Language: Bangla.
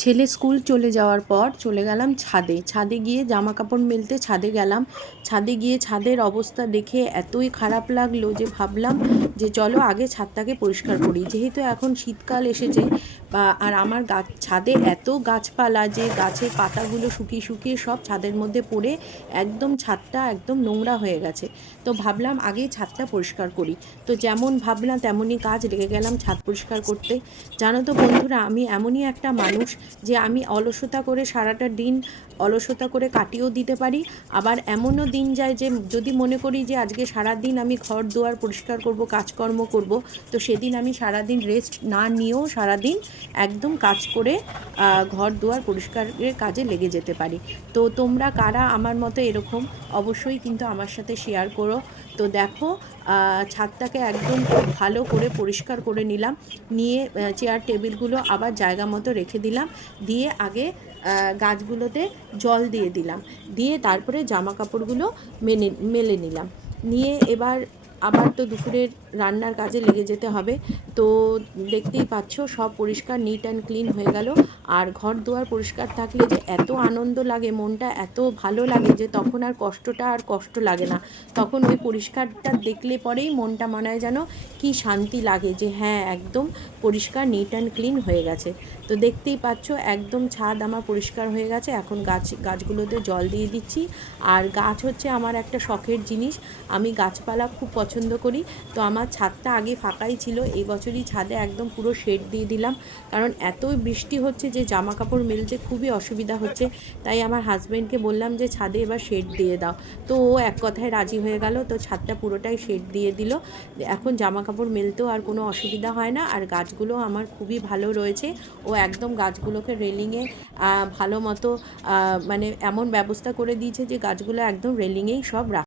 ছেলে স্কুল চলে যাওয়ার পর চলে গেলাম ছাদে গিয়ে জামা কাপড় মেলতে ছাদে গেলাম। ছাদে গিয়ে ছাদের অবস্থা দেখে এতই খারাপ লাগলো যে ভাবলাম যে চলো আগে ছাদটাকে পরিষ্কার করি, যেহেতু এখন শীতকাল এসেছে। আর আমার ছাদে এত গাছপালা যে গাছের পাতাগুলো শুকিয়ে শুকিয়ে সব ছাদের মধ্যে পড়ে একদম ছাদটা একদম নোংরা হয়ে গেছে। তো ভাবলাম আগেই ছাদটা পরিষ্কার করি। তো যেমন ভাবলাম তেমনই কাজ, লেগে গেলাম ছাদ পরিষ্কার করতে। জানো তো বন্ধুরা, আমি এমনই একটা মানুষ যে আমি অলসতা করে সারাটা দিন অলসতা করে কাটিয়েও দিতে পারি। আবার এমনও দিন যায় যে যদি মনে করি যে আজকে সারা দিন আমি ঘর দুয়ার পরিষ্কার করব, কাজকর্ম করব, তো সেদিন আমি সারাদিন রেস্ট না নিয়েও সারাদিন একদম কাজ করে ঘর দুয়ার পরিষ্কারের কাজে লেগে যেতে পারি। তো তোমরা কারা আমার মতো এরকম, অবশ্যই কিন্তু আমার সাথে শেয়ার করো। তো দেখো, ছাদটাকে একদম খুব ভালো করে পরিষ্কার করে নিলাম। নিয়ে চেয়ার টেবিলগুলো আবার জায়গা মতো রেখে দিলাম। দিয়ে আগে গাছগুলোতে জল দিয়ে দিলাম। দিয়ে তারপরে জামা কাপড়গুলো মেলে নিলাম। নিয়ে এবার আবার তো দুপুরের রান্নার কাজে লেগে যেতে হবে। তো দেখতেই পাচ্ছ সব পরিষ্কার নিট অ্যান্ড ক্লিন হয়ে গেল। আর ঘর দুয়ার পরিষ্কার থাকলে যে এত আনন্দ লাগে, মনটা এত ভালো লাগে যে তখন আর কষ্ট লাগে না। তখন ওই পরিষ্কারটা দেখলে পরেই মনটা মনে হয় যেন কি শান্তি লাগে, যে হ্যাঁ একদম পরিষ্কার নিট অ্যান্ড ক্লিন হয়ে গেছে। তো দেখতেই পাচ্ছ একদম ছাদ আমার পরিষ্কার হয়ে গেছে। এখন গাছগুলোতে জল দিয়ে দিচ্ছি। আর গাছ হচ্ছে আমার একটা শখের জিনিস, আমি গাছপালা খুব পছন্দ করি। তো আমার ছাদটা আগে ফাঁকাই ছিল, এই বছরই ছাদে একদম পুরো শেড দিয়ে দিলাম। কারণ এতই বৃষ্টি হচ্ছে যে জামা কাপড় মেলতে খুবই অসুবিধা হচ্ছে। তাই আমার হাজব্যান্ডকে বললাম যে ছাদে এবার শেড দিয়ে দাও। তো ও এক কথায় রাজি হয়ে গেল, তো ছাদটা পুরোটাই শেড দিয়ে দিল। এখন জামা কাপড় মেলতেও আর কোনো অসুবিধা হয় না। আর গাছগুলো আমার খুবই ভালো রয়েছে। ও একদম গাছগুলোকে রেলিংয়ে ভালো মতো মানে এমন ব্যবস্থা করে দিয়েছে যে গাছগুলো একদম রেলিংয়েই সব রাখা।